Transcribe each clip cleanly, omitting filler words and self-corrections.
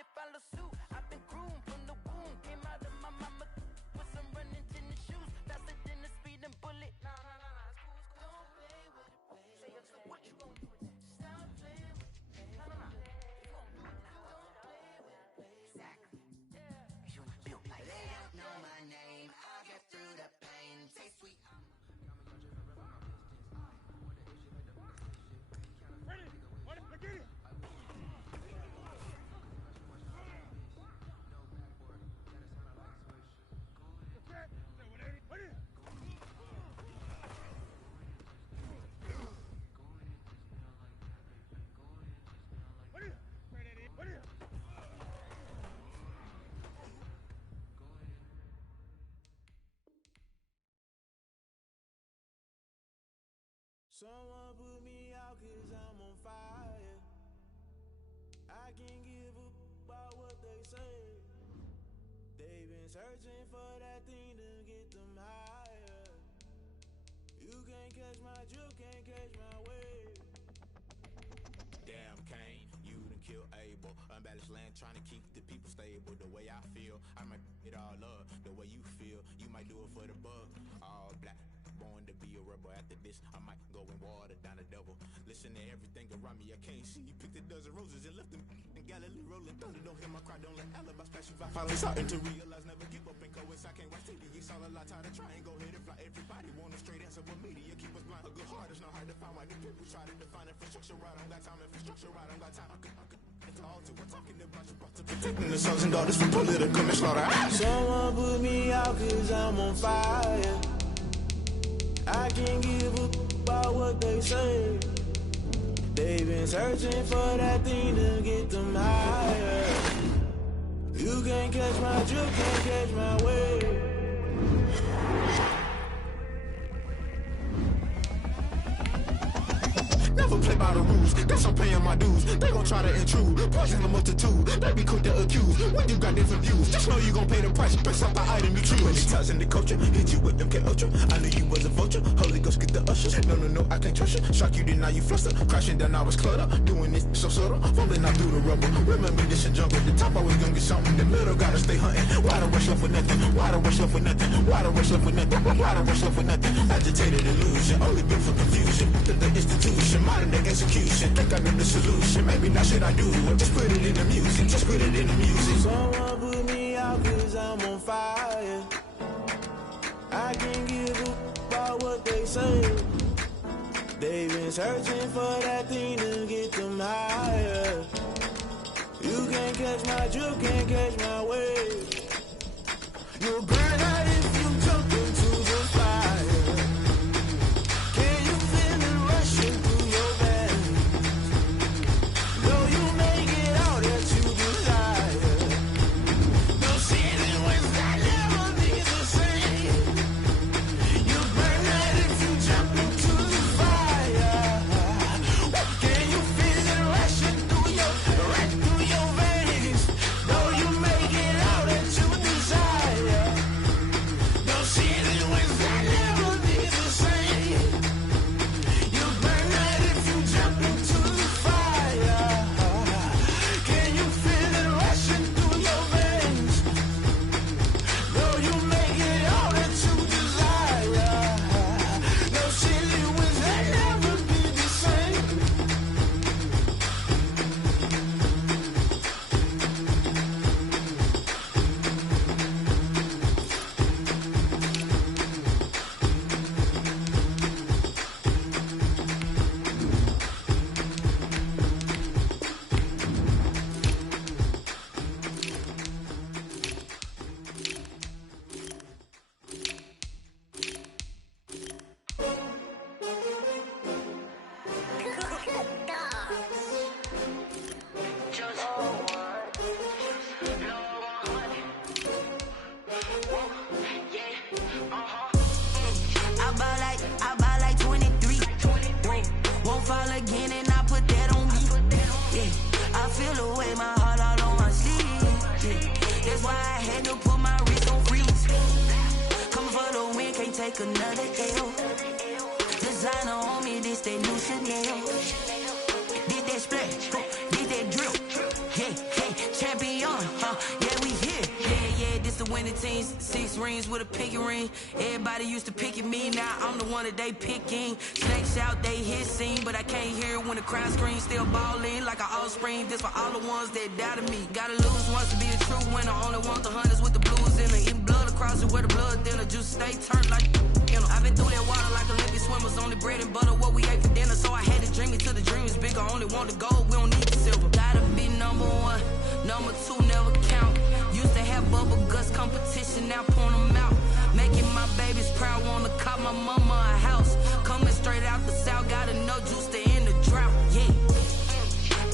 they follow suit. I've been groomed from the womb. Came out of my mama with some running tennis shoes. Faster than a speeding bullet. Nah, it's cool. Don't play with it, baby. Say so what you gon' do with it? Stop playing with it, baby. Nah. You gon' do it now. Don't play with it, baby. Exactly. Yeah. You built like that. They don't know my name. I'll get through the pain. Taste sweet. Someone put me out 'cause I'm on fire. I can't give a about what they say. They've been searching for that thing to get them higher. You can't catch my drift, can't catch my wave. Damn Kane, you done killed Abel. Unbalanced land trying to keep the people stable. The way I feel, I might it all up. The way you feel, you might do it for the bug. All black, born to be a rebel. After this, I might go and water down the devil. Listen to everything around me, I can't see. Picked a dozen roses and left them in Galilee rolling thunder. Don't hear my cry, don't let alibis pass you by. Finally starting to realize, never give up and coincide. Can't watch TV, it's all a lot. Tired of trying, go ahead and fly. Everybody want a straight answer, but media keep us blind. A good heart is not hard to find. Why these people try to define infrastructure right? I don't got time, infrastructure right, I don't got time. I could it's all to we're talking about you, about to protecting the sons and daughters from political manslaughter. Someone put me out 'cause I'm on fire. I can't give a about what they say. They've been searching for that thing to get them higher. You can't catch my drift, can't catch my wave. Never play by the rules, that's I'm paying my dues. They gon' try to intrude, poison the multitude. They be quick to accuse when you got different views. Just know you gon' pay the price based off the item you choose. Many times in the culture, hit you with them K Ultra. I knew you was a vulture, Holy Ghost get the ushers. No, I can't trust you. Shock you, then now you fluster. Crashing down, I was cluttered. Doing this so subtle, falling out through the rubble. Remember this and jungle, the top always gonna get something. The middle gotta stay hunting. Why the rush left with nothing? Why the rush left with nothing? Why the rush left with nothing? Why the rush left with nothing? Agitated illusion, only built for confusion. To the institution, modern day execution. Think I know the solution. Maybe not shit I do. Just put it in the music. Just put it in the music. Someone put me out 'cause I'm on fire. I can't give a about what they say. They've been searching for that thing to get them higher. You can't catch my drift, can't catch my wave. You'll burn out if you jump into the fire. Can you feel it rushing through your veins? Though you make it all that you desire. No ceiling was that never be the same. You burn out if you jump into the fire. Can you feel it rushing through your veins? Though you make it all that you desire. No ceiling was that never be the same. You burn out if you jump into the fire. Can you feel it rushing through your veins? Though you make it all that you desire. No ceiling was that never be the same. I buy like 23. Won't fall again and I put that on me. Yeah, I feel the way my heart all on my sleeve. Yeah, that's why I had to put my wrist on freeze. Coming for the win, can't take another L. Designer on me, this that new Chanel. Did that splash, did that drip. Yeah, champion. winning teams, 6 rings with a pinky ring. Everybody used to pick at me, now I'm the one that they picking. Snakes out, they hit scene, but I can't hear it when the crowd screams. Still ballin' like an offspring, this for all the ones that doubted me. Gotta lose once to be a true winner, only want the hunters with the blues in it. Eating blood across it where the blood thinner, juice stay turned like you know. I've been through that water like Olympic swimmers, only bread and butter what we ate for dinner. So I had to dream it till the dream is bigger, only want the gold, we don't need the silver. Gotta be number 1, number 2 never count. Used to have bubble guts competition, now point them out. Making my babies proud, wanna cop my mama a house. Coming straight out the south, gotta know juice to end the drought, yeah.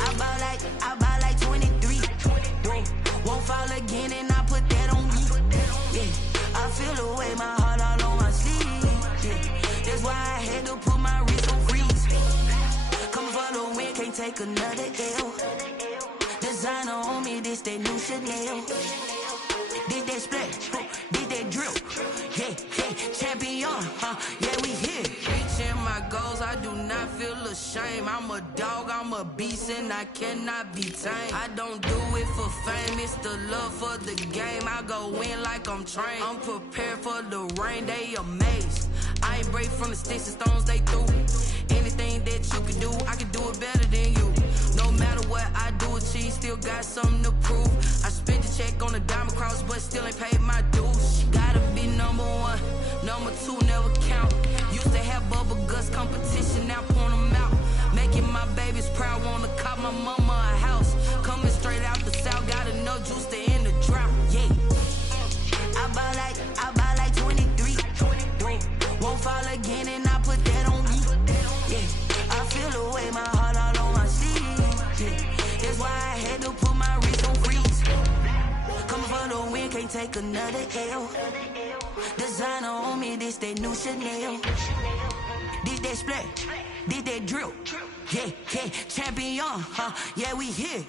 I buy like 23, whoa. Won't fall again and I put that on me, yeah. I feel the way, my heart all on my sleeve, yeah. That's why I had to put my wrist on freeze. Coming for the win, can't take another L. Designer on me, this that new Chanel. This that splash, this that drill. Yeah, champion, yeah, we here. Reaching my goals, I do not feel ashamed. I'm a dog, I'm a beast, and I cannot be tamed. I don't do it for fame, it's the love for the game. I go in like I'm trained. I'm prepared for the rain, they amazed. I ain't break from the sticks and stones they threw. Anything that you can do, I can do it better than you. No matter what I do, achieve, still got something to prove. I spent the check on the diamond cross, but still ain't paid my dues. Gotta be number 1, number 2 never count. Used to have bubble guts competition, now point them out. Making my babies proud, wanna cop my mama a house. Coming straight out the south, gotta know juice to end the drought, yeah. I buy like 23, whoa. Won't fall again and I put that on me, yeah. I feel the way, my heart all on my sleeve, yeah. That's why I had to put my wrist on freeze. Coming for the win, can't take another L. Designer on me, this that new Chanel. This that splash, this that drill. Yeah, champion, yeah, we here.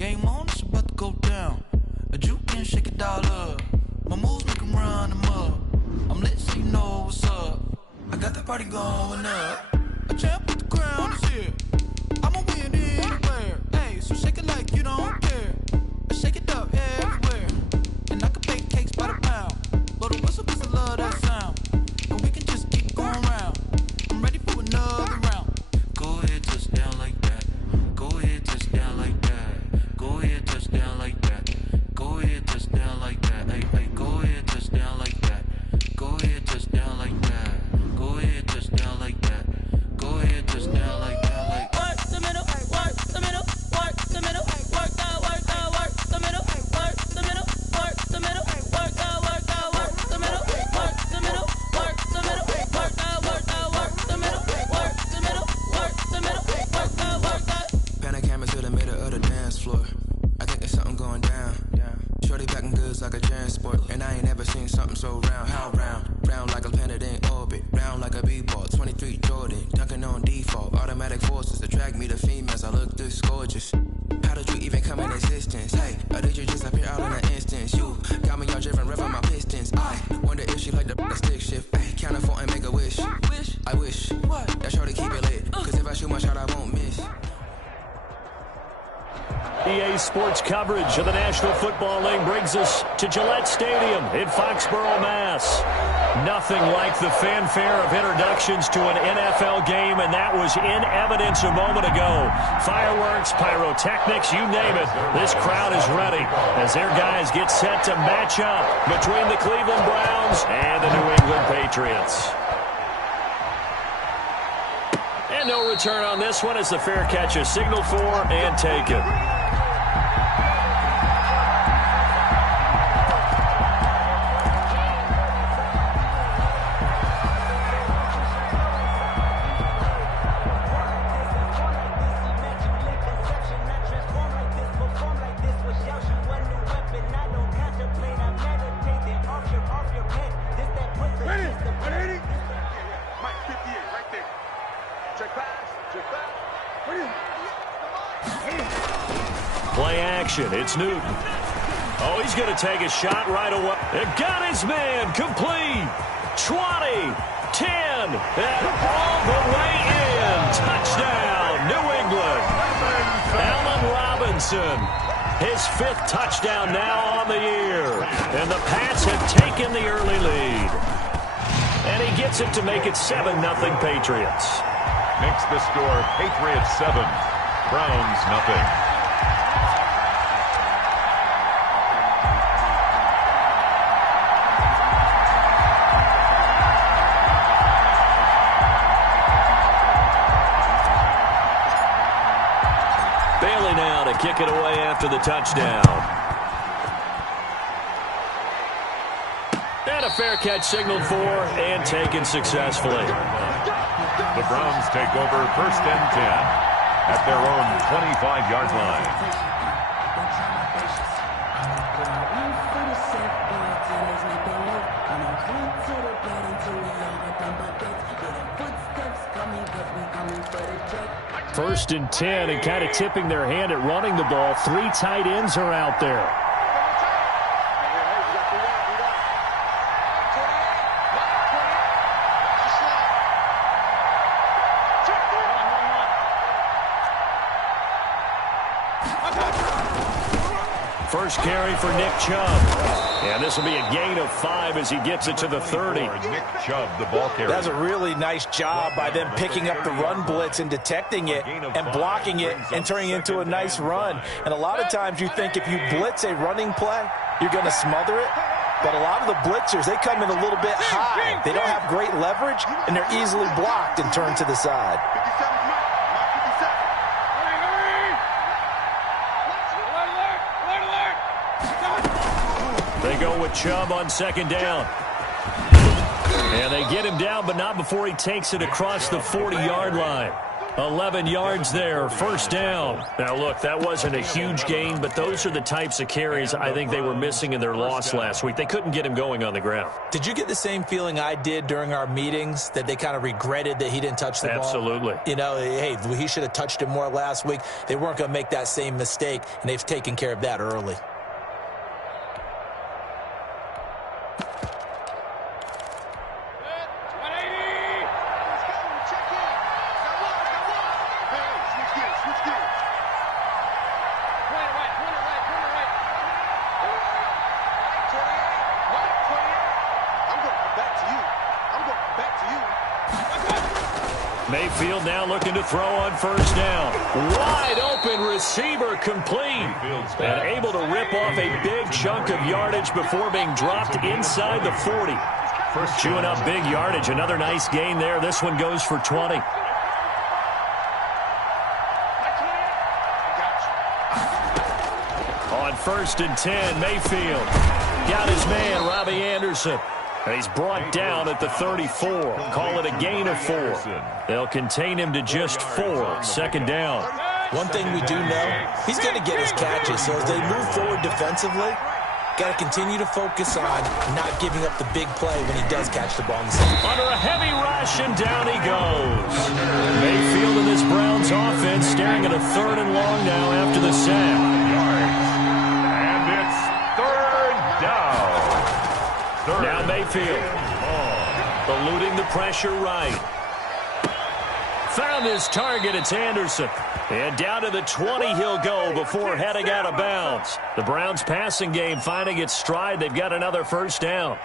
Game on, it's about to go down. A juke and shake it all up. My moves make them run them up. I'm lit so you know what's up. I got the party going up. A champ with the crown is here. I'ma win anywhere. Hey, so shake it like you don't care. I shake it up everywhere. And I can bake cakes by the pound. But the whistle cause I love that sound. And we can just keep going round. I'm ready for another round. Go ahead, touch down like that. Go ahead, touch down like that. Go ahead, touch down like that. Go ahead, touch down like that. Hey, hey, go ahead, touch down like that. Go ahead, touch down like that. Go ahead, touch down like that. Go ahead, touch down like that. Like work the middle, work the middle, work the middle, work that, work the middle, work the middle, work the middle, work that, work the middle, work the middle, work the middle, work that, work the middle, work the middle, work the middle, work that. Pan a camera to the middle of the dance floor. I think there's something going down. Shorty packing goods like a transport, and I ain't never seen something so round. How round? Round like a planet in orbit, round like a b-ball. 23 Jordan, dunking on default. Automatic forces attract me to females. I look this gorgeous. How did you even come in existence? Hey, or did you just appear out in an instance? You got me all driven, revving my pistons. I wonder if she like the stick shift. Hey, count a 4 and make a wish. I wish what? That shorty keep it lit. Cause if I shoot my shot, I won't miss. EA Sports coverage of the National Football League brings us to Gillette Stadium in Foxborough, Mass. Nothing like the fanfare of introductions to an NFL game, and that was in evidence a moment ago. Fireworks, pyrotechnics, you name it. This crowd is ready as their guys get set to match up between the Cleveland Browns and the New England Patriots. And no return on this one as the fair catch is signaled for and taken. Play action. It's Newton. Oh, he's going to take a shot right away. It got his man complete. 20, 10, and all the way in. Touchdown, New England. Allen Robinson. His 5th touchdown now on the year. And the Pats have taken the early lead. And he gets it to make it 7-0 Patriots. Makes the score Patriots 7, Browns nothing. Bailey now to kick it away after the touchdown. And a fair catch signaled for and taken successfully. The Browns take over 1st and 10 at their own 25-yard line. First and 10, and kind of tipping their hand at running the ball. 3 tight ends are out there. First carry for Nick Chubb. And this will be a gain of 5 as he gets it to the 30. Nick Chubb, the ball carrier. That's a really nice job by them picking up the run blitz and detecting it and blocking it and turning it into a nice run. And a lot of times you think if you blitz a running play, you're going to smother it. But a lot of the blitzers, they come in a little bit high. They don't have great leverage, and they're easily blocked and turned to the side. They go with Chubb on 2nd down. And they get him down, but not before he takes it across the 40-yard line. 11 yards there, first down. Now, look, that wasn't a huge gain, but those are the types of carries I think they were missing in their loss last week. They couldn't get him going on the ground. Did you get the same feeling I did during our meetings, that they kind of regretted that he didn't touch the ball? Absolutely. You know, hey, he should have touched it more last week. They weren't going to make that same mistake, and they've taken care of that early. Mayfield now looking to throw on first down. Wide open receiver complete. And able to rip off a big chunk of yardage before being dropped inside the 40. Chewing up big yardage. Another nice gain there. This one goes for 20. On first and 10, Mayfield got his man, Robbie Anderson. And he's brought down at the 34. Call it a gain of 4. They'll contain him to just 4. Second down. One thing we do know, he's going to get his catches. So as they move forward defensively, got to continue to focus on not giving up the big play when he does catch the ball in the center. Under a heavy rush, and down he goes. Mayfield and this Browns offense staring at a 3rd and long now after the sack. And it's 3rd down. Now Mayfield eluding the pressure right. Found his target. It's Anderson. And down to the 20 he'll go before heading out of bounds. The Browns passing game finding its stride. They've got another first down.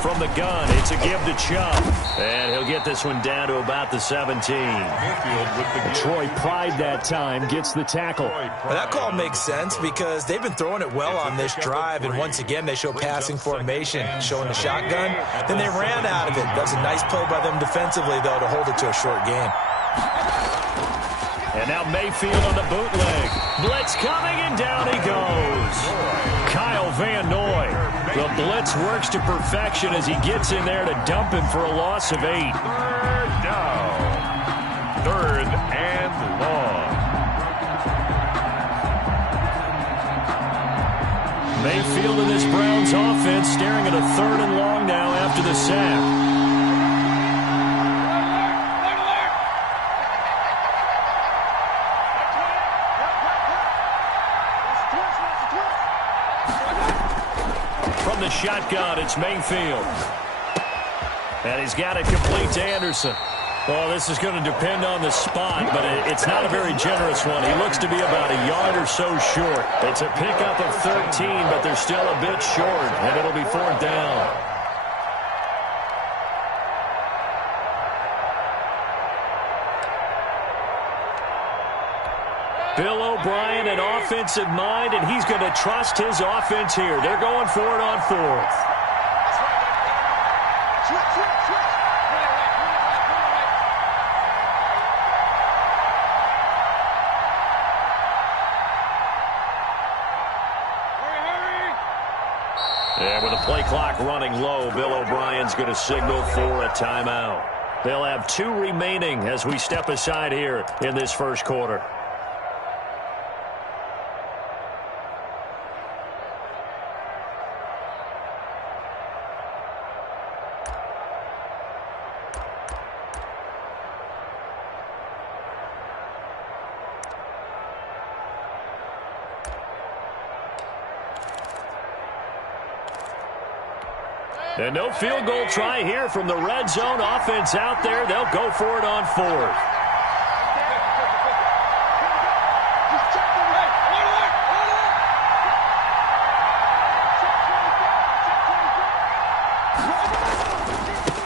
From the gun, it's a give to Chubb. And he'll get this one down to about the 17. Troy Pride that time gets the tackle. Well, that call makes sense because they've been throwing it well on this drive, and once again they show passing formation, showing the shotgun. Then they ran out of it. That was a nice play by them defensively, though, to hold it to a short gain. And now Mayfield on the bootleg. Blitz coming, and down he goes. Kyle Van Noy. The blitz works to perfection as he gets in there to dump him for a loss of 8. 3rd down. 3rd and long. Mayfield and this Browns offense staring at a 3rd and long now after the sack. From the shotgun, it's Mayfield. And he's got it complete to Anderson. Well, this is going to depend on the spot, but it's not a very generous one. He looks to be about a yard or so short. It's a pickup of 13, but they're still a bit short, and it'll be 4th down. Bill O'Brien, an offensive mind, and he's going to trust his offense here. They're going for it on 4th. And with the play clock running low, Bill O'Brien's going to signal for a timeout. They'll have 2 remaining as we step aside here in this first quarter. And no field goal try here from the red zone offense out there. They'll go for it on 4th.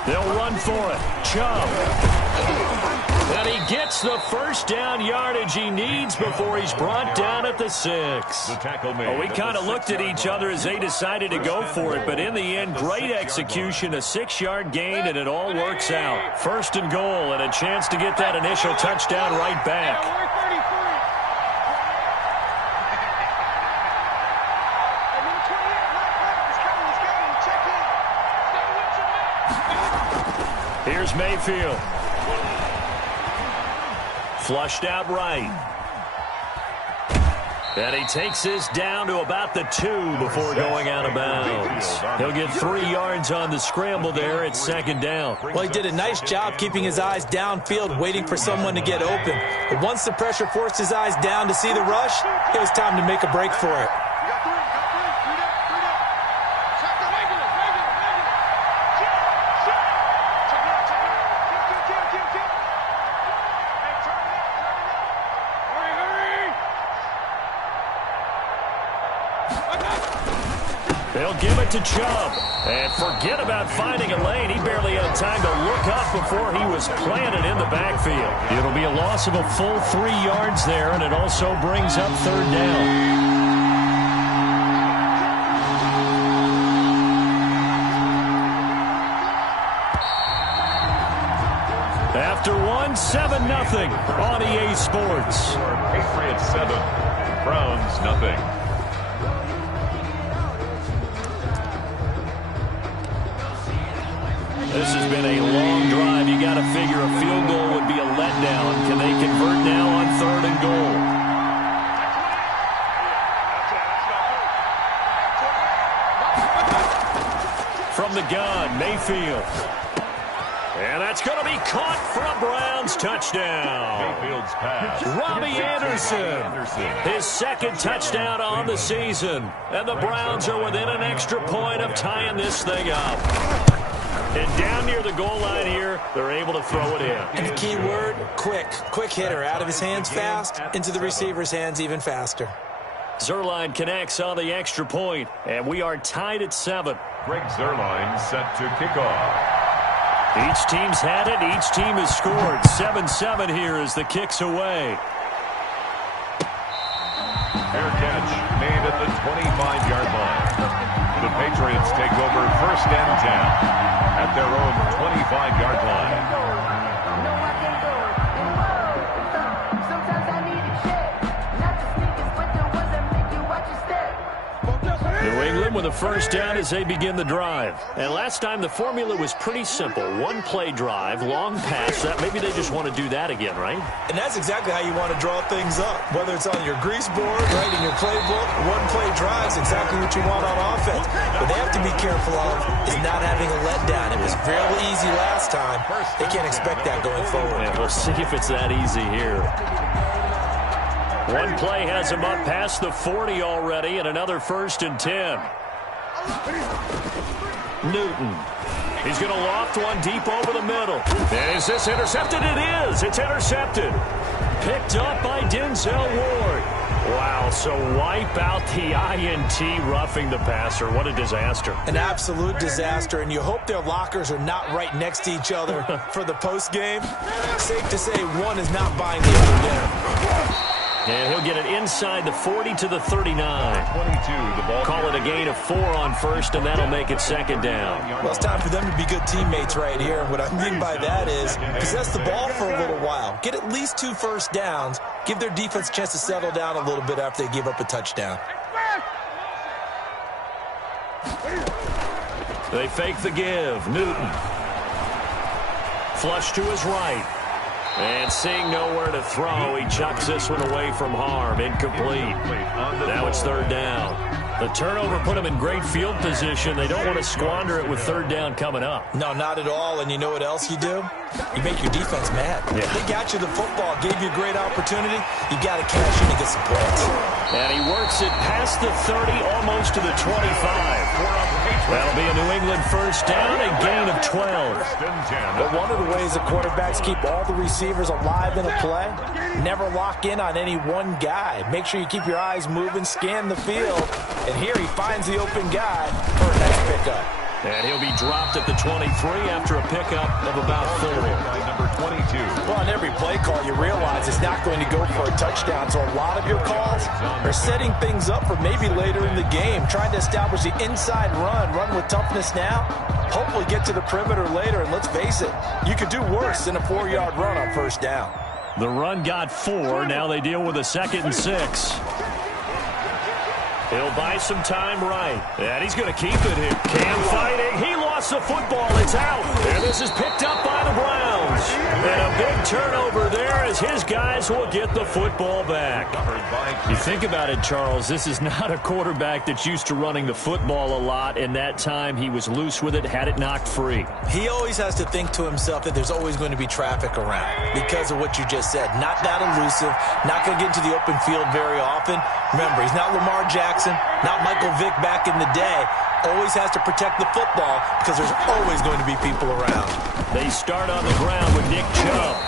They'll run for it. Chubb. And he gets the first down yardage he needs before he's brought down at the 6. Well, we kind of looked at each other as they decided to go for it, but in the end, great execution, a 6-yard gain, and it all works out. First and goal, and a chance to get that initial touchdown right back. Here's Mayfield. Flushed out right. And he takes this down to about the 2 before going out of bounds. He'll get 3 yards on the scramble there at 2nd down. Well, he did a nice job keeping his eyes downfield, waiting for someone to get open. But once the pressure forced his eyes down to see the rush, it was time to make a break for it. They'll give it to Chubb. And forget about finding a lane. He barely had time to look up before he was planted in the backfield. It'll be a loss of a full 3 yards there, and it also brings up 3rd down. After 1, 7-0 on EA Sports. Patriots 7, Browns nothing. This has been a long drive. You got to figure a field goal would be a letdown. Can they convert now on 3rd and goal? From the gun, Mayfield. And that's going to be caught for a Browns touchdown. Mayfield's pass. Robbie Anderson. His 2nd touchdown on the season. And the Browns are within an extra point of tying this thing up. And down near the goal line here, they're able to throw it in. And the key word, quick. Quick hitter. Out of his hands fast, into the receiver's hands even faster. Zerline connects on the extra point, and we are tied at 7. Greg Zerline set to kick off. Each team's had it. Each team has scored. 7-7 here as the kick's away. Fair catch made at the 25-yard line. The Patriots take over 1st and 10 at their own 25-yard line. New England with a 1st down as they begin the drive. And last time the formula was pretty simple. 1-play drive, long pass. Maybe they just want to do that again, right? And that's exactly how you want to draw things up. Whether it's on your grease board, right in your playbook, 1-play drive is exactly what you want on offense. What they have to be careful of is not having a letdown. It was fairly easy last time. They can't expect that going forward. Yeah, we'll see if it's that easy here. 1 play has him up past the 40 already, and another 1st and 10. Newton. He's going to loft one deep over the middle. And is this intercepted? It is. It's intercepted. Picked up by Denzel Ward. Wow, so wipe out the INT roughing the passer. What a disaster. An absolute disaster, and you hope their lockers are not right next to each other for the postgame. Safe to say one is not buying the other dinner. And he'll get it inside the 40 to the 39. 22, the ball. Call it a gain of 4 on 1st, and that'll make it 2nd down. Well, it's time for them to be good teammates right here. What I mean by that is possess the ball for a little while. Get at least 2 first downs. Give their defense a chance to settle down a little bit after they give up a touchdown. They fake the give. Newton. Flush to his right. And seeing nowhere to throw, he chucks this one away from harm. Incomplete. Now it's 3rd down. The turnover put them in great field position. They don't want to squander it with 3rd down coming up. No, not at all. And you know what else you do? You make your defense mad. Yeah. They got you the football, gave you a great opportunity. You got to cash in and get some points. And he works it past the 30, almost to the 25. That'll be a New England 1st down, a gain of 12. But one of the ways the quarterbacks keep all the receivers alive in a play, never lock in on any one guy. Make sure you keep your eyes moving, scan the field, and here he finds the open guy for a nice pickup. And he'll be dropped at the 23 after a pickup of about 4. 22. Well, on every play call, you realize it's not going to go for a touchdown, so a lot of your calls are setting things up for maybe later in the game, trying to establish the inside run with toughness now, hopefully get to the perimeter later, and let's face it, you could do worse than a 4-yard run on first down. The run got 4. Now they deal with a 2nd and 6. He'll buy some time right. And he's going to keep it here. Cam fighting. He lost the football. It's out. And this is picked up by the Browns. And a big turnover there as his guys will get the football back. You think about it, Charles. This is not a quarterback that's used to running the football a lot. And that time he was loose with it, had it knocked free. He always has to think to himself that there's always going to be traffic around because of what you just said. Not that elusive, not going to get into the open field very often. Remember, he's not Lamar Jackson, not Michael Vick back in the day. Always has to protect the football because there's always going to be people around. They start on the ground with Nick Chubb.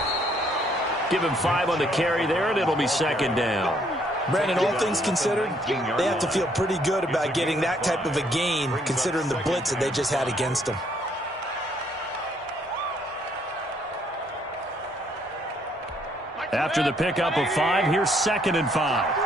Give him 5 on the carry there, and it'll be 2nd down. Brandon, all things considered, they have to feel pretty good about getting that type of a gain considering the blitz that they just had against them. After the pickup of 5, here's 2nd and 5.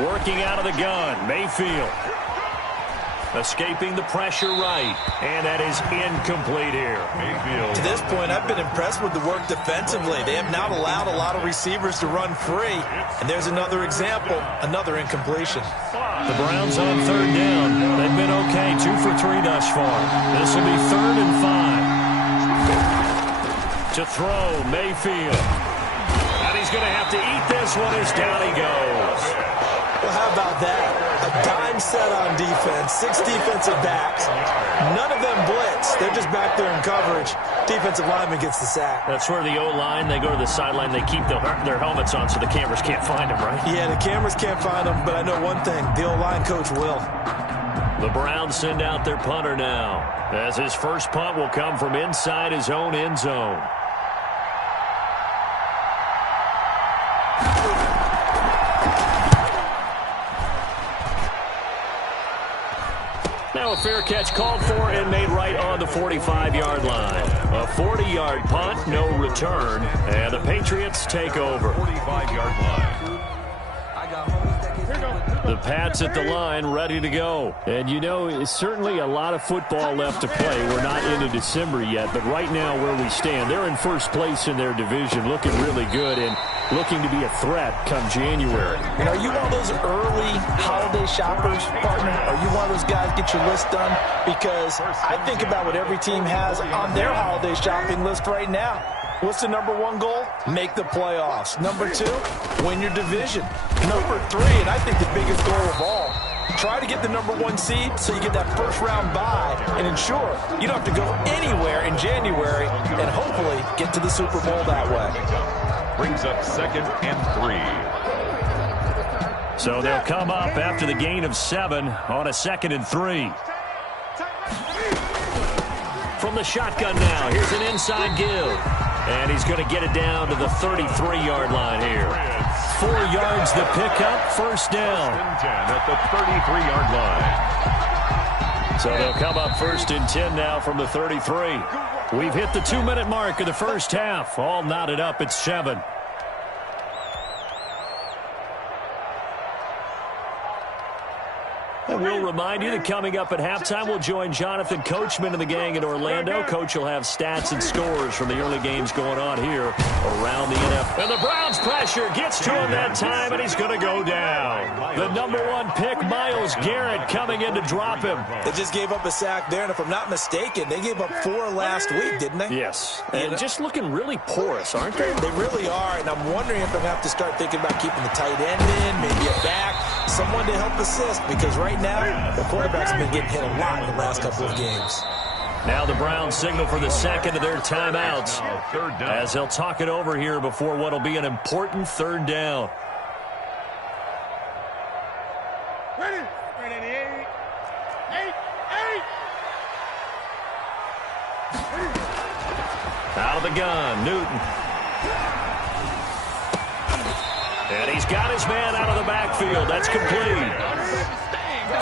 Working out of the gun, Mayfield. Escaping the pressure right. And that is incomplete here. Mayfield. To this point, I've been impressed with the work defensively. They have not allowed a lot of receivers to run free. And there's another example, another incompletion. The Browns on 3rd down. They've been okay, 2 for 3 thus far. This will be 3rd and 5. To throw, Mayfield. And he's going to have to eat this one as down he goes. Well, how about that? A dime set on defense, 6 defensive backs. None of them blitz. They're just back there in coverage. Defensive lineman gets the sack. That's where the O-line, they go to the sideline, they keep their helmets on so the cameras can't find them, right? Yeah, the cameras can't find them, but I know one thing. The O-line coach will. The Browns send out their punter now, as his first punt will come from inside his own end zone. Now a fair catch called for and made right on the 45-yard line. A 40-yard punt, no return, and the Patriots take over. 45-yard line. The Pats at the line, ready to go. And, you know, it's certainly a lot of football left to play. We're not into December yet, but right now where we stand, they're in first place in their division, looking really good and looking to be a threat come January. And are you one of those early holiday shoppers, partner? Are you one of those guys get your list done? Because I think about what every team has on their holiday shopping list right now. What's the number 1 goal? Make the playoffs. Number 2, win your division. Number 3, and I think the biggest goal of all, try to get the number 1 seed so you get that first-round bye and ensure you don't have to go anywhere in January and hopefully get to the Super Bowl that way. Brings up 2nd and 3. So they'll come up after the gain of 7 on a 2nd and 3. From the shotgun now, here's an inside give. And he's going to get it down to the 33-yard line here. 4 yards the pickup, first down. 10 at the 33-yard line. So they'll come up 1st and 10 now from the 33. We've hit the 2-minute mark of the first half. All knotted up at 7. And we'll remind you that coming up at halftime, we'll join Jonathan Coachman and the gang in Orlando. Coach will have stats and scores from the early games going on here around the NFL. And the Browns pressure gets to him that time, and he's going to go down. The number 1 pick, Myles Garrett, coming in to drop him. They just gave up a sack there, and if I'm not mistaken, they gave up 4 last week, didn't they? Yes. And just looking really porous, aren't they? They really are, and I'm wondering if I'm going to have to start thinking about keeping the tight end in, maybe a back, someone to help assist, because right now, the quarterback's been getting hit a lot in the last couple of games. Now the Browns signal for the 2nd of their timeouts as they'll talk it over here before what will be an important 3rd down. Ready? Eight. Out of the gun, Newton. And he's got his man out of the backfield. That's complete.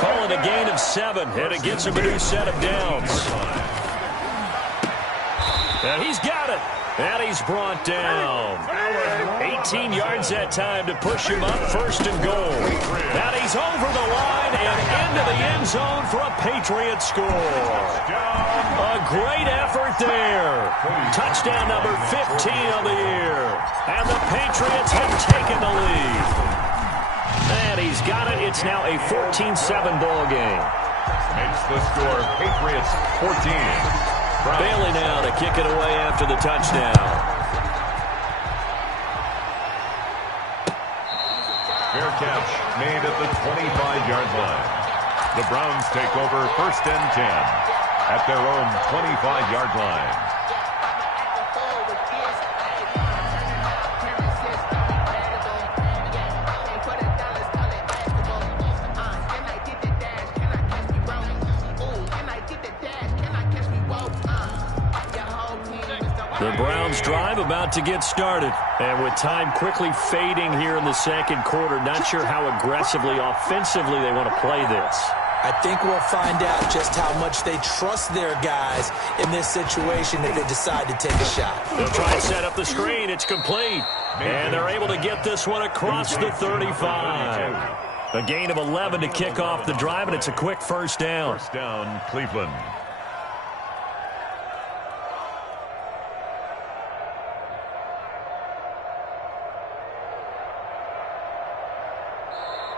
Call it a gain of 7, and it gets him a new set of downs. And he's got it. And he's brought down. 18 yards that time to push him up, 1st and goal. And he's over the line and into the end zone for a Patriot score. A great effort there. Touchdown number 15 on the year. And the Patriots have taken the lead. And he's got it. It's now a 14-7 ball game. Makes the score Patriots 14. Bailey now to kick it away after the touchdown. Fair catch made at the 25-yard line. The Browns take over 1st and 10 at their own 25-yard line. The Browns drive about to get started. And with time quickly fading here in the 2nd quarter, not sure how aggressively, offensively they want to play this. I think we'll find out just how much they trust their guys in this situation if they decide to take a shot. They'll try and set up the screen. It's complete. And they're able to get this one across the 35. A gain of 11 to kick off the drive, and it's a quick 1st down. 1st down, Cleveland.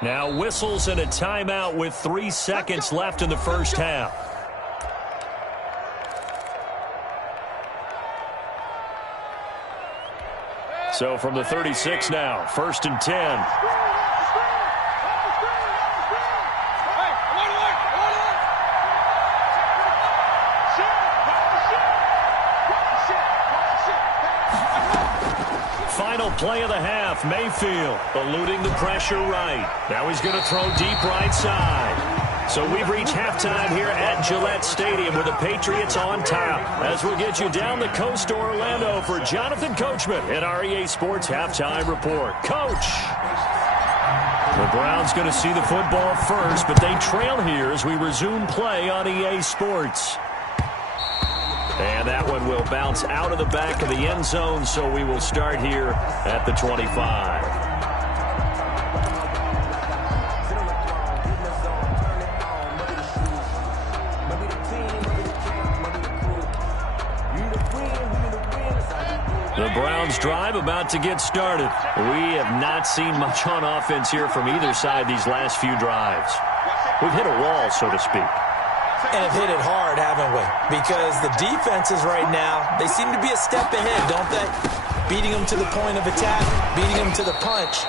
Now whistles and a timeout with 3 seconds left in the 1st half. So from the 36 now, 1st and 10. Final play of the half. Mayfield eluding the pressure right. Now he's going to throw deep right side. So we've reached halftime here at Gillette Stadium with the Patriots on top. As we'll get you down the coast to Orlando for Jonathan Coachman at our EA Sports Halftime Report. Coach! The Browns going to see the football first, but they trail here as we resume play on EA Sports. And that one will bounce out of the back of the end zone, so we will start here at the 25. The Browns drive about to get started. We have not seen much on offense here from either side these last few drives. We've hit a wall, so to speak. And have hit it hard, haven't we? Because the defenses right now, they seem to be a step ahead, don't they? Beating them to the point of attack, beating them to the punch.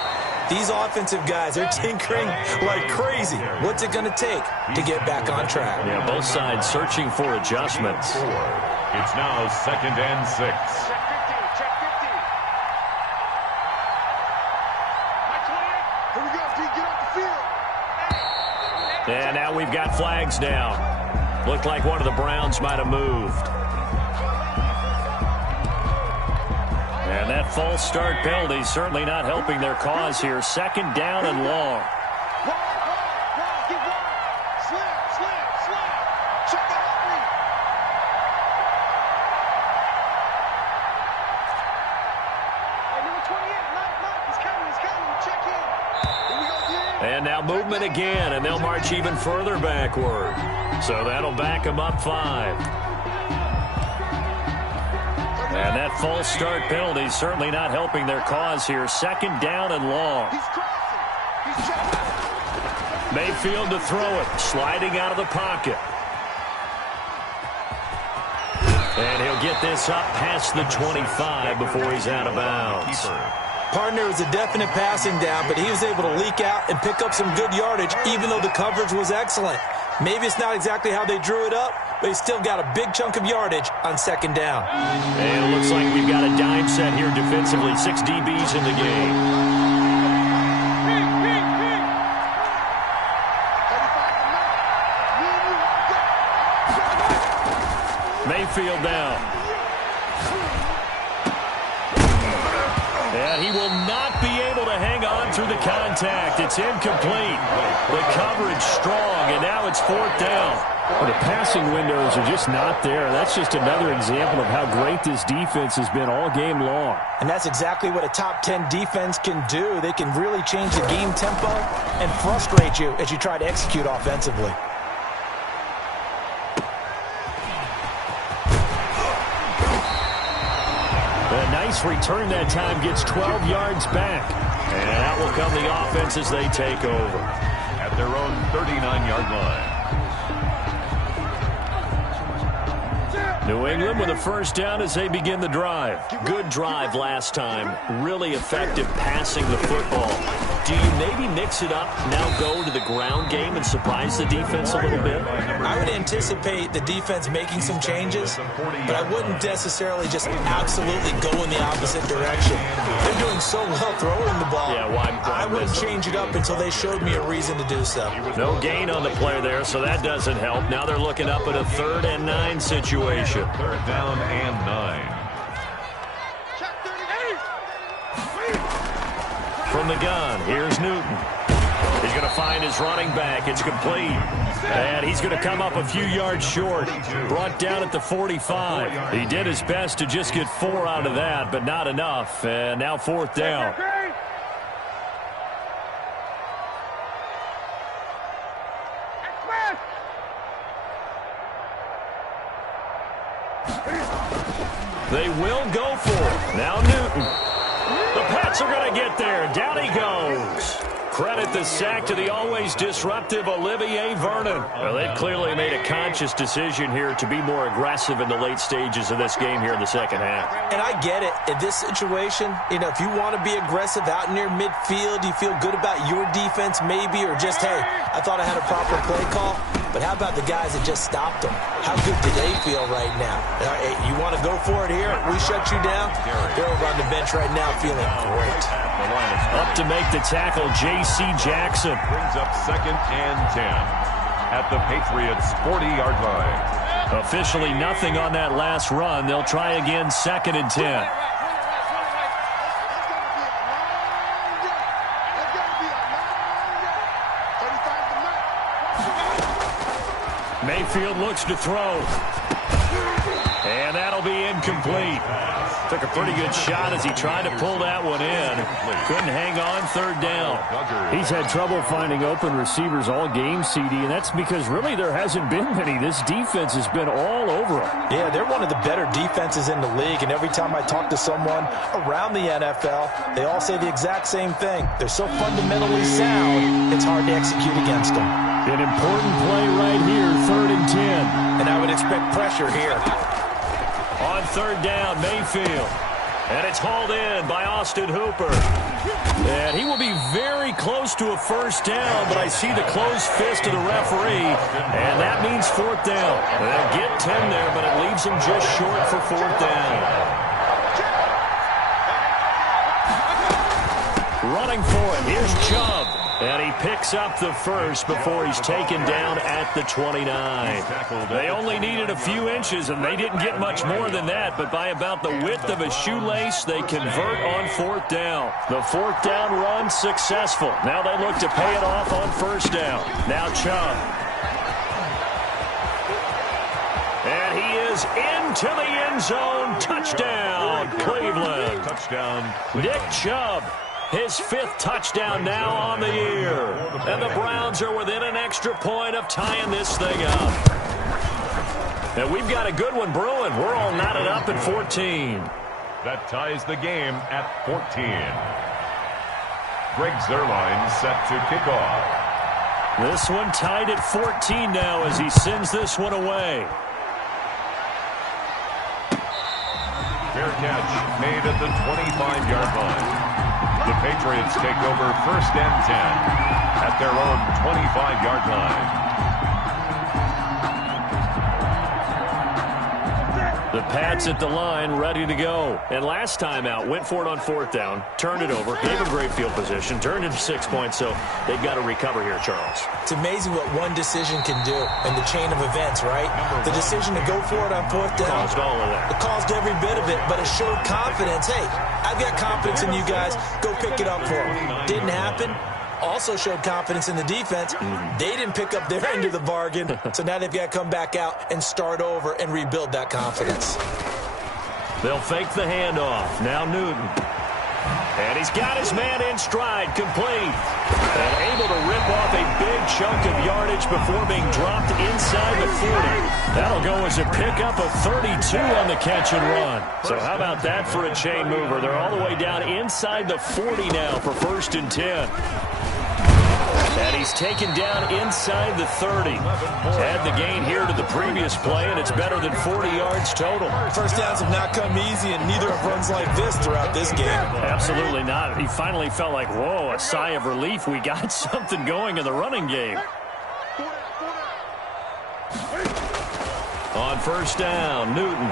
These offensive guys are tinkering like crazy. What's it going to take to get back on track? Yeah, both sides searching for adjustments. It's now 2nd and 6. And now we've got flags down. Looked like one of the Browns might have moved. And that false start penalty certainly not helping their cause here. 2nd down and long. And now movement again, and they'll march even further backward. So that'll back them up 5. And that false start penalty certainly not helping their cause here. 2nd down and long. Mayfield to throw it, sliding out of the pocket. And he'll get this up past the 25 before he's out of bounds. Partner was a definite passing down, but he was able to leak out and pick up some good yardage, even though the coverage was excellent. Maybe it's not exactly how they drew it up, but he still got a big chunk of yardage on 2nd down. And it looks like we've got a dime set here defensively. 6 DBs in the game. Mayfield down. And he will not be able to hang on through the contact. It's incomplete. The coverage strong, and now it's 4th down. Well, the passing windows are just not there. That's just another example of how great this defense has been all game long. And that's exactly what a top 10 defense can do. They can really change the game tempo and frustrate you as you try to execute offensively. A nice return that time, gets 12 yards back. And out will come the offense as they take over. At their own 39-yard line. New England with a first down as they begin the drive. Good drive last time. Really effective passing the football. Do you maybe mix it up, now go to the ground game and surprise the defense a little bit? I would anticipate the defense making some changes, but I wouldn't necessarily just absolutely go in the opposite direction. They're doing so well throwing the ball. Yeah, why I wouldn't change it up until they showed me a reason to do so. No gain on the play there, so that doesn't help. Now they're looking up at a 3rd and 9 situation. 3rd down and 9. From the gun, here's Newton. He's going to find his running back. It's complete. And he's going to come up a few yards short. Brought down at the 45. He did his best to just get 4 out of that, but not enough. And now 4th down. They will go for it. Now Newton. The Pats are going to get there. Down he goes. Credit the sack to the always disruptive Olivier Vernon. Well, they've clearly made a conscious decision here to be more aggressive in the late stages of this game here in the second half. And I get it. In this situation, if you want to be aggressive out near midfield, you feel good about your defense maybe, or just, hey, I thought I had a proper play call. But how about the guys that just stopped them? How good do they feel right now? Hey, you want to go for it here? We shut you down? They're over on the bench right now feeling great. Up to make the tackle, J.C. Jackson. Brings up 2nd and 10 at the Patriots' 40-yard line. Officially nothing on that last run. They'll try again 2nd and 10. Mayfield looks to throw. And that'll be incomplete. Took a pretty good shot as he tried to pull that one in. Couldn't hang on 3rd down. He's had trouble finding open receivers all game, CD, and that's because really there hasn't been many. This defense has been all over them. Yeah, they're one of the better defenses in the league, and every time I talk to someone around the NFL, they all say the exact same thing. They're so fundamentally sound, it's hard to execute against them. An important play right here, 3rd and 10. And I would expect pressure here. On 3rd down, Mayfield. And it's hauled in by Austin Hooper. And he will be very close to a first down, but I see the closed fist of the referee, and that means 4th down. They'll get 10 there, but it leaves them just short for 4th down. Running for it, here's Chubb. And he picks up the first before he's taken down at the 29. They only needed a few inches, and they didn't get much more than that. But by about the width of a shoelace, they convert on 4th down. The 4th down run successful. Now they look to pay it off on 1st down. Now Chubb. And he is into the end zone. Touchdown, Cleveland. Touchdown, Nick Chubb. His 5th touchdown now on the year. And the Browns are within an extra point of tying this thing up. And we've got a good one brewing. We're all knotted up at 14. That ties the game at 14. Greg Zuerlein set to kick off. This one tied at 14 now as he sends this one away. Fair catch made at the 25-yard line. The Patriots take over 1st and 10 at their own 25-yard line. The The Pats at the line, ready to go. And last time out, went for it on 4th down, turned it over, gave a great field position, turned it 6 points, so they've got to recover here, Charles. It's amazing what one decision can do in the chain of events, right? The decision to go for it on 4th down. Caused all of that. It caused every bit of it, but it showed confidence. Hey, I've got confidence in you guys. Go pick it up for them. Didn't happen. Also showed confidence in the defense. They didn't pick up their end of the bargain, so now they've got to come back out and start over and rebuild that confidence. They'll fake the handoff. Now Newton. And he's got his man in stride, complete. And able to rip off a big chunk of yardage before being dropped inside the 40. That'll go as a pickup of 32 on the catch and run. So how about that for a chain mover? They're all the way down inside the 40 now for 1st and 10. And he's taken down inside the 30. Add the gain here to the previous play, and it's better than 40 yards total. First downs have not come easy, and neither have runs like this throughout this game. Absolutely not. He finally felt like, whoa, a sigh of relief. We got something going in the running game. On 1st down, Newton.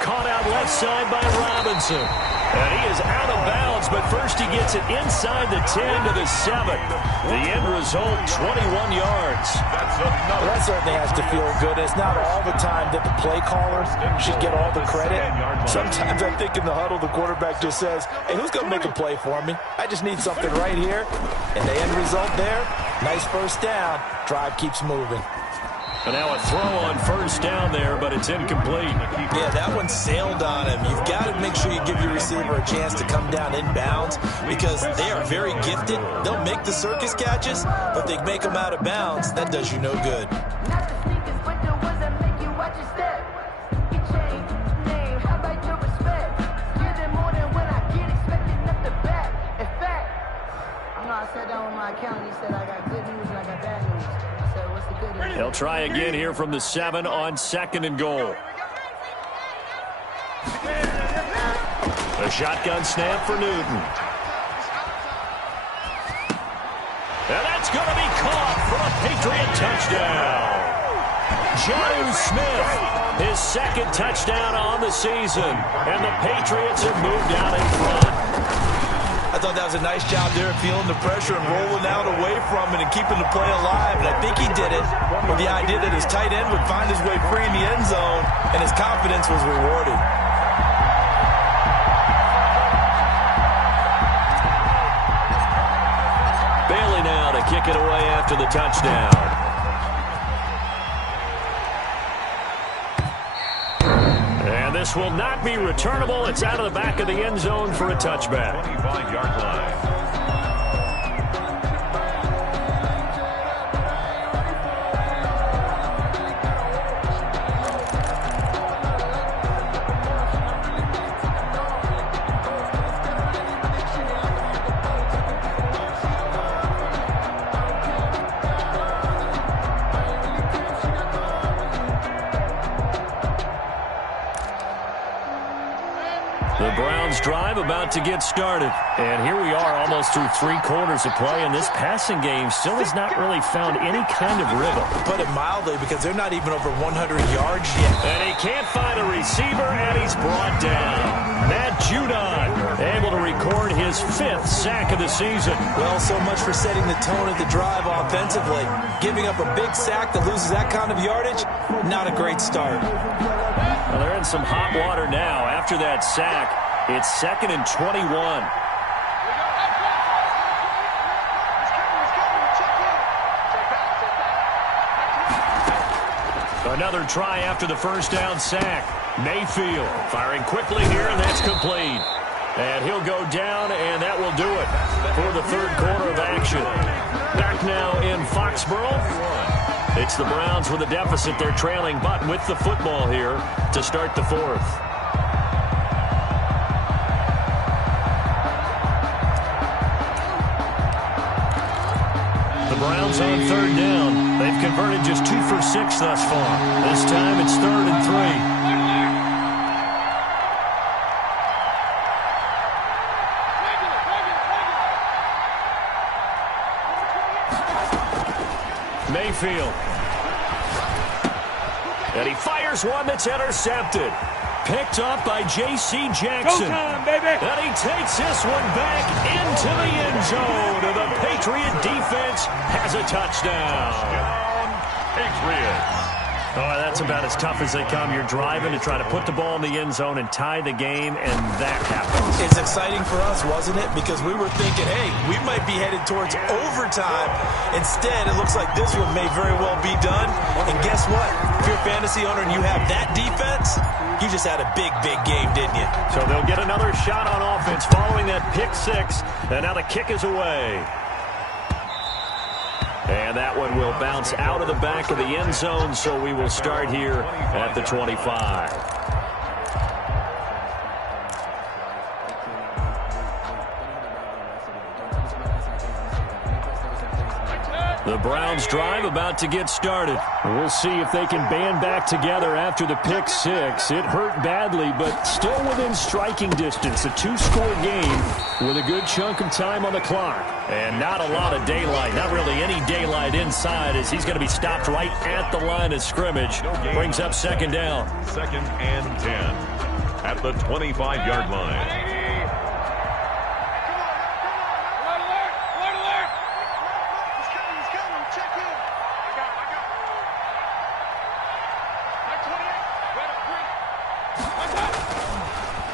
Caught out left side by Robinson. And he is out of bounds, but first he gets it inside the 10 to the 7. The end result, 21 yards. That certainly has to feel good. It's not all the time that the play caller should get all the credit. Sometimes I think in the huddle, the quarterback just says, hey, who's going to make a play for me? I just need something right here. And the end result there, nice first down. Drive keeps moving. And now a throw on 1st down there, but it's incomplete. Yeah, that one sailed on him. You've got to make sure you give your receiver a chance to come down inbounds because they are very gifted. They'll make the circus catches, but if they make them out of bounds, that does you no good. I sat down with my accountant. He said I got good news and I got bad news. I said, what's the good news? They'll try again here from the 7 on 2nd and goal. A shotgun snap for Newton. And that's going to be caught for a Patriot touchdown. Jonnu Smith, his 2nd touchdown on the season. And the Patriots have moved out in front. I thought that was a nice job there of feeling the pressure and rolling out away from it and keeping the play alive. And I think he did it with the idea that his tight end would find his way free in the end zone, and his confidence was rewarded. Bailey now to kick it away after the touchdown. And this will not be returnable. It's out of the back of the end zone for a touchback. 25-yard line. The Browns drive about to get started. And here we are almost through 3 quarters of play, and this passing game still has not really found any kind of rhythm. To put it mildly, because they're not even over 100 yards yet. And he can't find a receiver, and he's brought down. Matt Judon able to record his 5th sack of the season. Well, so much for setting the tone of the drive offensively. Giving up a big sack that loses that kind of yardage, not a great start. Well, they're in some hot water now. After that sack, it's 2nd and 21. Another try after the first down sack. Mayfield firing quickly here, and that's complete. And he'll go down, and that will do it for the 3rd quarter of action. Back now in Foxborough. It's the Browns with a deficit. They're trailing, but with the football here to start the 4th. The Browns on 3rd down. They've converted just 2 for 6 thus far. This time it's 3rd and 3. Mayfield. And he fires one that's intercepted. Picked up by J.C. Jackson. Go time, baby. And he takes this one back into the end zone. And the Patriot defense has a touchdown. Patriots. Oh, that's about as tough as they come. You're driving to try to put the ball in the end zone and tie the game, and that happens. It's exciting for us, wasn't it? Because we were thinking, hey, we might be headed towards overtime. Instead, it looks like this one may very well be done. And guess what? If you're a fantasy owner and you have that defense, you just had a big, big game, didn't you? So they'll get another shot on offense following that pick six. And now the kick is away. And that one will bounce out of the back of the end zone, so we will start here at the 25. The Browns drive about to get started. We'll see if they can band back together after the pick six. It hurt badly, but still within striking distance. A two-score game with a good chunk of time on the clock. And not a lot of daylight, not really any daylight inside, as he's going to be stopped right at the line of scrimmage. Brings up second down. 2nd and 10 at the 25-yard line.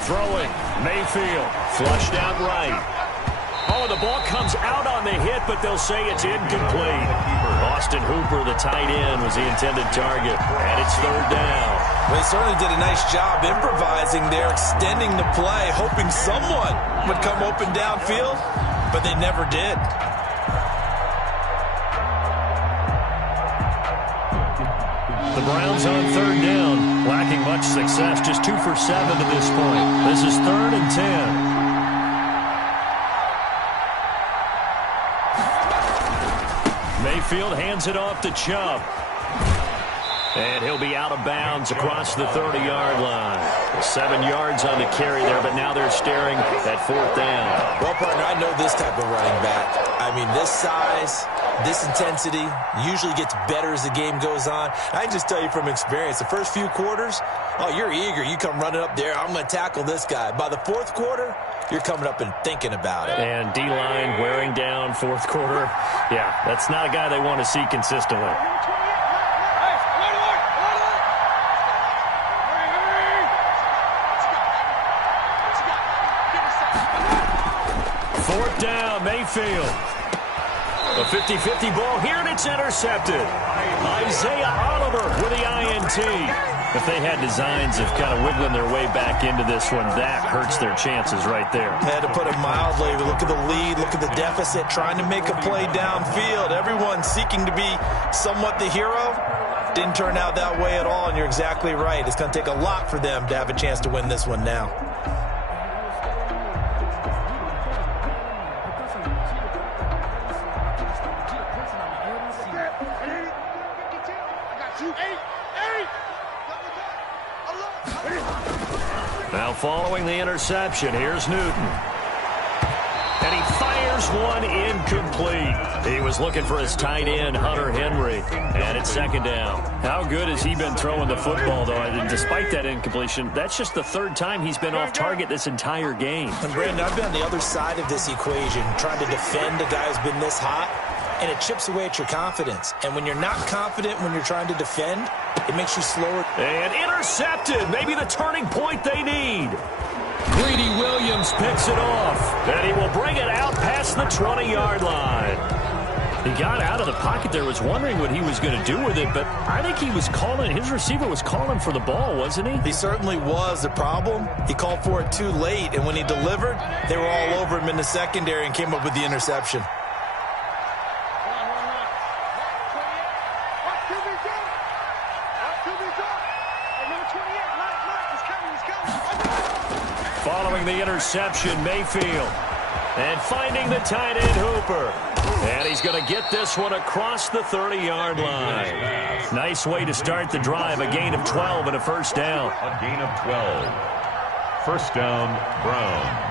Throwing, Mayfield, flushed out right. Oh, the ball comes out on the hit, but they'll say it's incomplete. Austin Hooper, the tight end, was the intended target, and it's third down. Well, they certainly did a nice job improvising there, extending the play, hoping someone would come open downfield, but they never did. The Browns on third down, lacking much success, just 2 for 7 to this point. This is 3rd and 10. Mayfield hands it off to Chubb. And he'll be out of bounds across the 30-yard line. 7 yards on the carry there, but now they're staring at 4th down. Well, partner, I know this type of running back. I mean, this size, this intensity usually gets better as the game goes on. I can just tell you from experience, the first few quarters, oh, you're eager. You come running up there, I'm going to tackle this guy. By the 4th quarter, you're coming up and thinking about it. And D-line wearing down 4th quarter. Yeah, that's not a guy they want to see consistently. Down, Mayfield. A 50-50 ball here, and it's intercepted. Isaiah Oliver with the INT. If they had designs of kind of wiggling their way back into this one, that hurts their chances right there. Had to put it mildly. Look at the lead. Look at the deficit. Trying to make a play downfield. Everyone seeking to be somewhat the hero. Didn't turn out that way at all, and you're exactly right. It's going to take a lot for them to have a chance to win this one now. Now following the interception, here's Newton. And he fires one incomplete. He was looking for his tight end, Hunter Henry. And it's 2nd down. How good has he been throwing the football, though? And despite that incompletion, that's just the 3rd time he's been off target this entire game. And, Brandon, I've been on the other side of this equation, trying to defend a guy who's been this hot, and it chips away at your confidence. And when you're not confident when you're trying to defend, it makes you slower. And intercepted. Maybe the turning point they need. Greedy Williams picks it off. And he will bring it out past the 20-yard line. He got out of the pocket there, was wondering what he was going to do with it, but I think he was calling, his receiver was calling for the ball, wasn't he? He certainly was. The problem, he called for it too late, and when he delivered, they were all over him in the secondary and came up with the interception. Following the interception, Mayfield. And finding the tight end, Hooper. And he's going to get this one across the 30-yard line. Nice way to start the drive. A gain of 12 and a 1st down. A gain of 12. 1st down, Browns.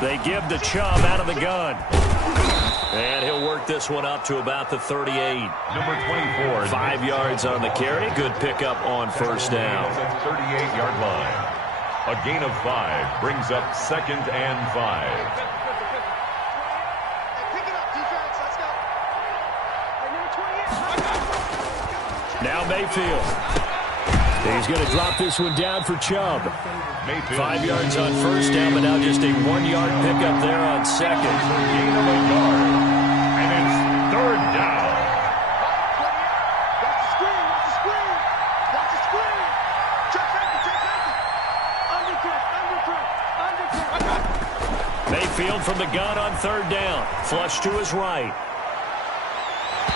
They give to Chubb out of the gun. And he'll work this one up to about the 38. Number 24. 5 yards on the carry. Good pickup on first down. 38-yard line. A gain of 5 brings up 2nd and 5. Now Mayfield. He's going to drop this one down for Chubb. 5 yards on first down, but now just a 1-yard pickup there on second. Gain of a yard. And it's 3rd down. Watch the screen. Watch the screen. Watch the screen. Check safety. Check safety. Undercut. Mayfield from the gun on 3rd down. Flush to his right.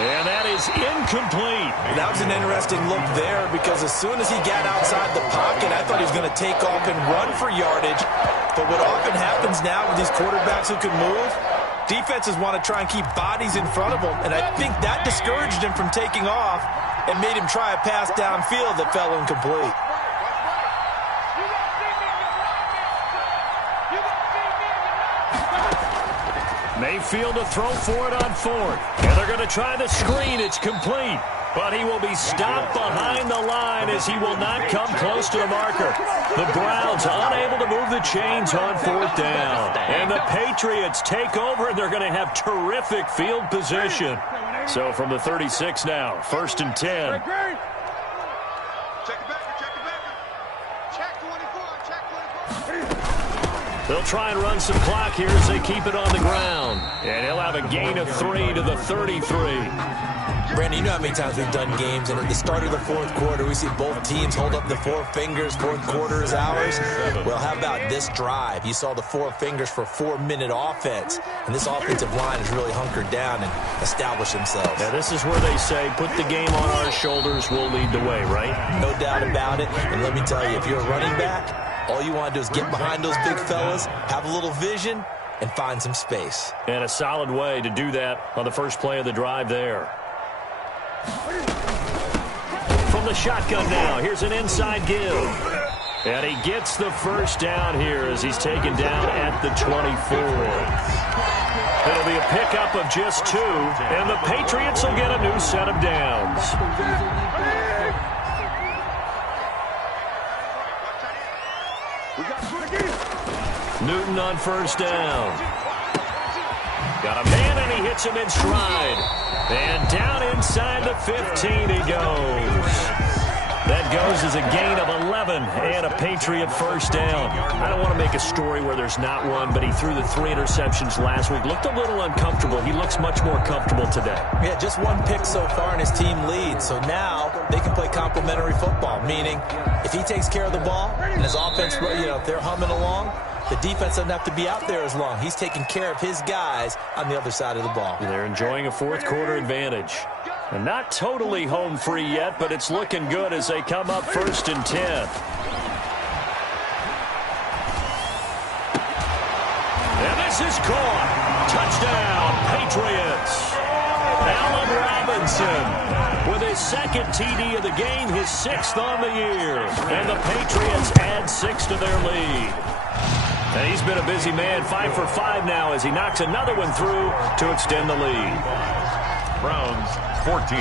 And that is incomplete. That was an interesting look there because as soon as he got outside the pocket, I thought he was going to take off and run for yardage. But what often happens now with these quarterbacks who can move, defenses want to try and keep bodies in front of them. And I think that discouraged him from taking off and made him try a pass downfield that fell incomplete. Mayfield to throw for it on 4th. And they're going to try the screen. It's complete. But he will be stopped behind the line as he will not come close to the marker. The Browns unable to move the chains on 4th down. And the Patriots take over, and they're going to have terrific field position. So from the 36 now, 1st and 10. They'll try and run some clock here as they keep it on the ground. And he'll have a gain of 3 to the 33. Brandon, you know how many times we've done games, and at the start of the 4th quarter, we see both teams hold up the 4 fingers, 4th quarter is ours. Well, how about this drive? You saw the 4 fingers for 4-minute offense, and this offensive line has really hunkered down and established themselves. Yeah, this is where they say, put the game on our shoulders, we'll lead the way, right? No doubt about it, and let me tell you, if you're a running back, all you want to do is get behind those big fellas, have a little vision, and find some space. And a solid way to do that on the first play of the drive there. From the shotgun now, here's an inside give. And he gets the first down here as he's taken down at the 24. It'll be a pickup of just 2, and the Patriots will get a new set of downs. Newton on first down. Got a man, and he hits him in stride. And down inside the 15 he goes. That goes as a gain of 11 and a Patriot first down. I don't want to make a story where there's not one, but he threw the 3 interceptions last week. Looked a little uncomfortable. He looks much more comfortable today. Yeah, just 1 pick so far and his team leads. So now they can play complementary football, meaning if he takes care of the ball and his offense, if they're humming along, the defense doesn't have to be out there as long. He's taking care of his guys on the other side of the ball. They're enjoying a 4th quarter advantage. And not totally home free yet, but it's looking good as they come up 1st and 10. And this is caught. Touchdown, Patriots. Allen Robinson with his 2nd TD of the game, his 6th on the year. And the Patriots add 6 to their lead. And he's been a busy man, 5 for 5 now as he knocks another one through to extend the lead. Browns 14.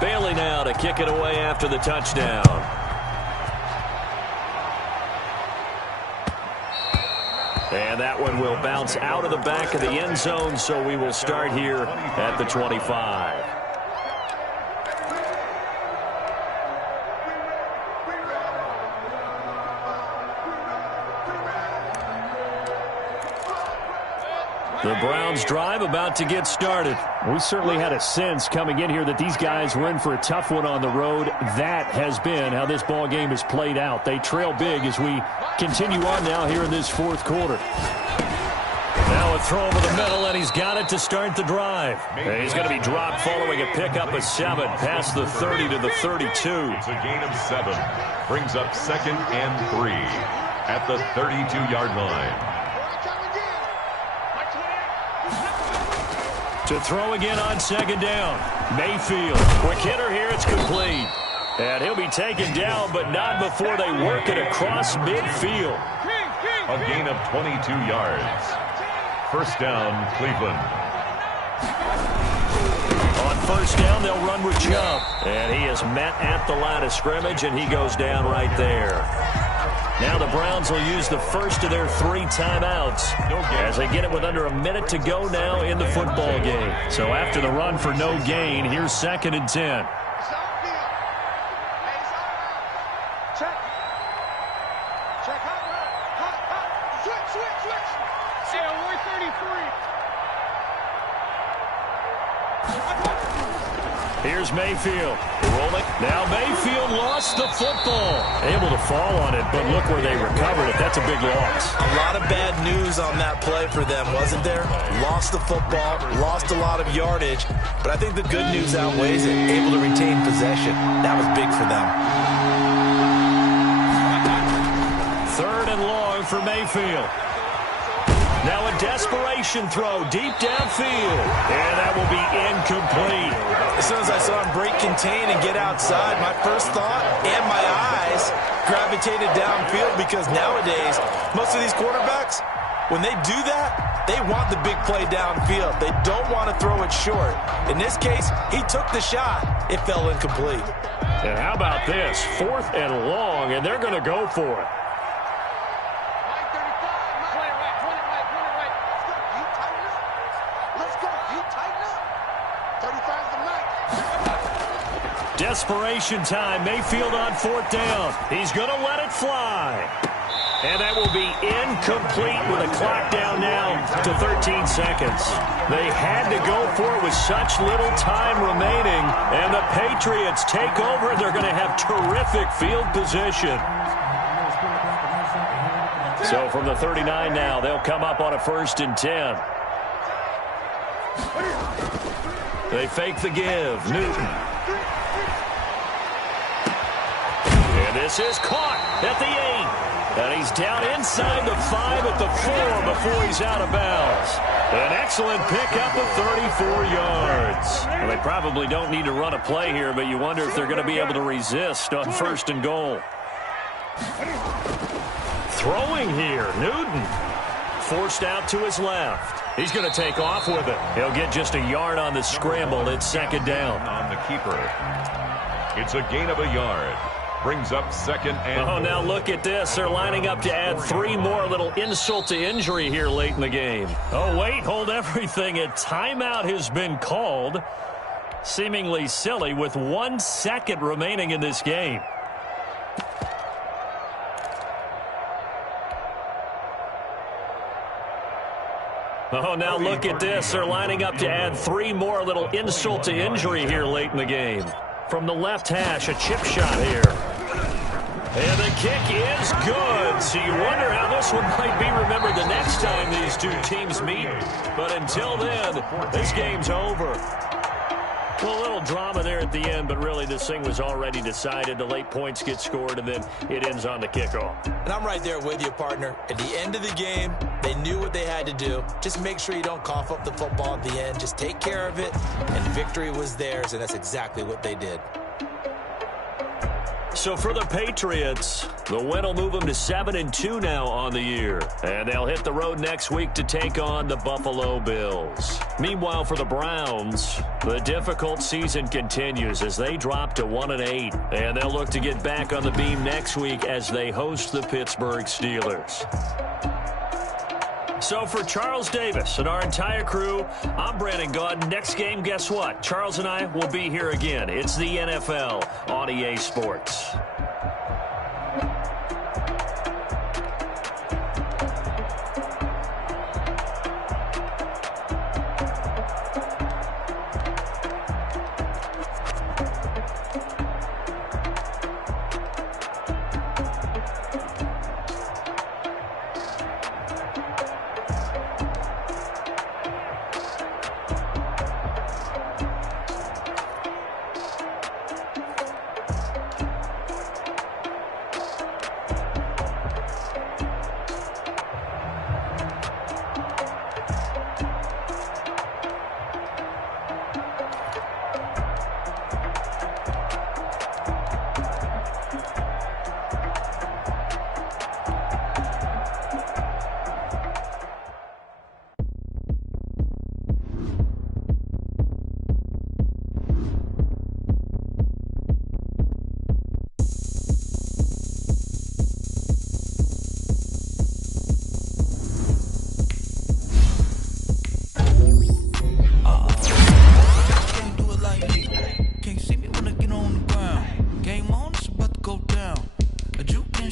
Bailey now to kick it away after the touchdown. And that one will bounce out of the back of the end zone, so we will start here at the 25. The Browns drive about to get started. We certainly had a sense coming in here that these guys were in for a tough one on the road. That has been how this ball game has played out. They trail big as we continue on now here in this 4th quarter. Now a throw over the middle, and he's got it to start the drive. And he's going to be dropped following a pickup of 7 past the 30 to the 32. It's a gain of 7. Brings up 2nd and 3 at the 32-yard line. To throw again on 2nd down. Mayfield, quick hitter here, it's complete. And he'll be taken down, but not before they work it across midfield. A gain of 22 yards. First down, Cleveland. On first down, they'll run with Chubb. And he is met at the line of scrimmage, and he goes down right there. Now the Browns will use the first of their 3 timeouts as they get it with under a minute to go now in the football game. So after the run for no gain, here's 2nd and 10. Here's Mayfield rolling. Now Mayfield lost the football. Able to fall on it, but look where they recovered it. That's a big loss. A lot of bad news on that play for them, wasn't there? Lost the football, lost a lot of yardage, but I think the good news outweighs it. Able to retain possession. That was big for them. 3rd and long for Mayfield. Now a desperation throw deep downfield, and that will be incomplete. As soon as I saw him break contain and get outside, my first thought and my eyes gravitated downfield, because nowadays, most of these quarterbacks, when they do that, they want the big play downfield. They don't want to throw it short. In this case, he took the shot. It fell incomplete. And how about this? 4th and long, and they're going to go for it. Desperation time. Mayfield on 4th down. He's going to let it fly. And that will be incomplete with a clock down now to 13 seconds. They had to go for it with such little time remaining. And the Patriots take over. They're going to have terrific field position. So from the 39 now, they'll come up on a 1st and 10. They fake the give. Newton. And this is caught at the 8. And he's down inside the 5 at the 4 before he's out of bounds. An excellent pickup of 34 yards. Well, they probably don't need to run a play here, but you wonder if they're going to be able to resist on 1st and goal. Throwing here, Newton. Forced out to his left. He's going to take off with it. He'll get just a yard on the scramble. It's 2nd down. On the keeper. It's a gain of a yard. Brings up 2nd and... Oh, now look at this. They're lining up to add 3 more. A little insult to injury here late in the game. Oh, wait, hold everything. A timeout has been called. Seemingly silly with 1 second remaining in this game. Oh, now look at this. They're lining up to add 3 more. A little insult to injury here late in the game. From the left hash, a chip shot here. And the kick is good. So you wonder how this one might be remembered the next time these two teams meet. But until then, this game's over. Well, a little drama there at the end, but really this thing was already decided. The late points get scored, and then it ends on the kickoff. And I'm right there with you, partner. At the end of the game, they knew what they had to do. Just make sure you don't cough up the football at the end. Just take care of it, and victory was theirs, and that's exactly what they did. So for the Patriots, the win will move them to 7-2 now on the year. And they'll hit the road next week to take on the Buffalo Bills. Meanwhile, for the Browns, the difficult season continues as they drop to 1-8. And they'll look to get back on the beam next week as they host the Pittsburgh Steelers. So for Charles Davis and our entire crew, I'm Brandon Gaudin. Next game, guess what? Charles and I will be here again. It's the NFL on EA Sports.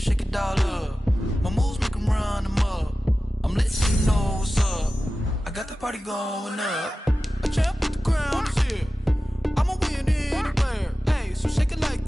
shake it all up. My moves make them run them up. I'm lit so you know what's up. I got the party going up. A champ with the crown is here. I'ma win anywhere. Hey, so shake it like you